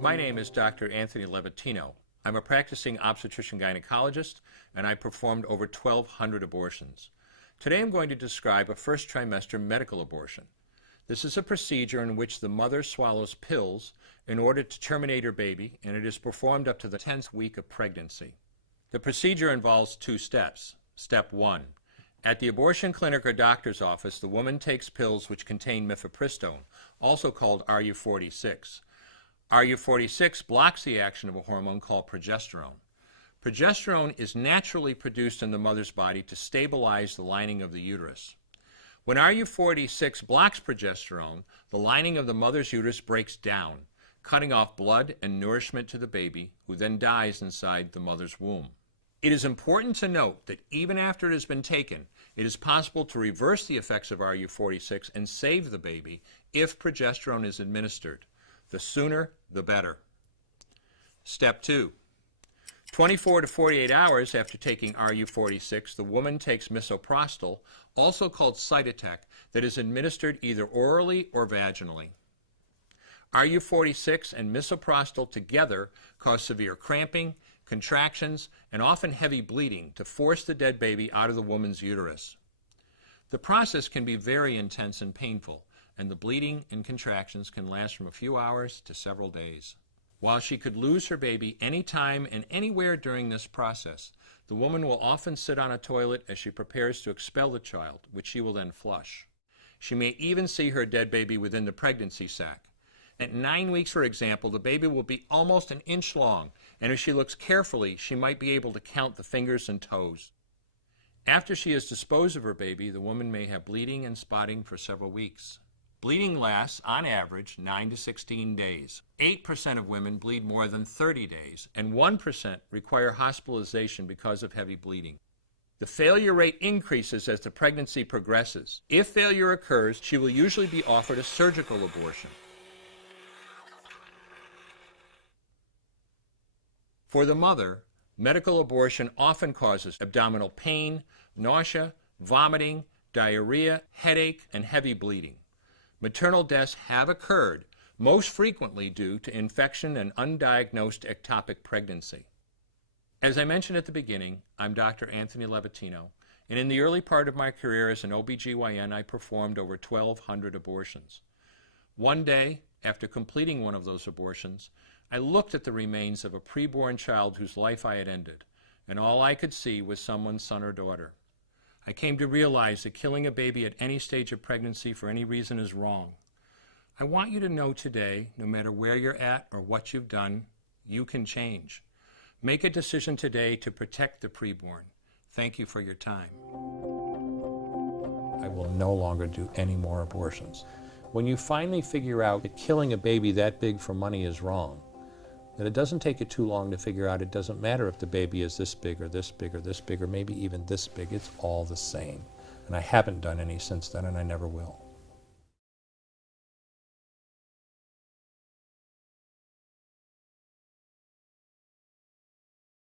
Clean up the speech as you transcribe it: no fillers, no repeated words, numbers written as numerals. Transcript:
My name is Dr. Anthony Levatino. I'm a practicing obstetrician-gynecologist, and I performed over 1,200 abortions. Today I'm going to describe a first trimester medical abortion. This is a procedure in which the mother swallows pills in order to terminate her baby, and it is performed up to the 10th week of pregnancy. The procedure involves 2 steps. Step 1. At the abortion clinic or doctor's office, the woman takes pills which contain mifepristone, also called RU46. RU46 blocks the action of a hormone called progesterone. Progesterone is naturally produced in the mother's body to stabilize the lining of the uterus. When RU46 blocks progesterone, the lining of the mother's uterus breaks down, cutting off blood and nourishment to the baby, who then dies inside the mother's womb. It is important to note that even after it has been taken, it is possible to reverse the effects of RU46 and save the baby if progesterone is administered. The sooner, the better. Step 2. 24 to 48 hours after taking RU46, the woman takes misoprostol, also called Cytotec, that is administered either orally or vaginally. RU46 and misoprostol together cause severe cramping, contractions, and often heavy bleeding to force the dead baby out of the woman's uterus. The process can be very intense and painful, and the bleeding and contractions can last from a few hours to several days. While she could lose her baby any time and anywhere during this process, the woman will often sit on a toilet as she prepares to expel the child, which she will then flush. She may even see her dead baby within the pregnancy sac. At 9 weeks, for example, the baby will be almost an inch long, and if she looks carefully, she might be able to count the fingers and toes. After she has disposed of her baby, the woman may have bleeding and spotting for several weeks. Bleeding lasts, on average, 9 to 16 days. 8% of women bleed more than 30 days, and 1% require hospitalization because of heavy bleeding. The failure rate increases as the pregnancy progresses. If failure occurs, she will usually be offered a surgical abortion. For the mother, medical abortion often causes abdominal pain, nausea, vomiting, diarrhea, headache, and heavy bleeding. Maternal deaths have occurred, most frequently due to infection and undiagnosed ectopic pregnancy. As I mentioned at the beginning, I'm Dr. Anthony Levatino, and in the early part of my career as an OBGYN, I performed over 1,200 abortions. One day, after completing one of those abortions, I looked at the remains of a preborn child whose life I had ended, and all I could see was someone's son or daughter. I came to realize that killing a baby at any stage of pregnancy for any reason is wrong. I want you to know today, no matter where you're at or what you've done, you can change. Make a decision today to protect the preborn. Thank you for your time. I will no longer do any more abortions. When you finally figure out that killing a baby that big for money is wrong, that it doesn't take you too long to figure out it doesn't matter if the baby is this big or this big or this big or maybe even this big, it's all the same. And I haven't done any since then, and I never will.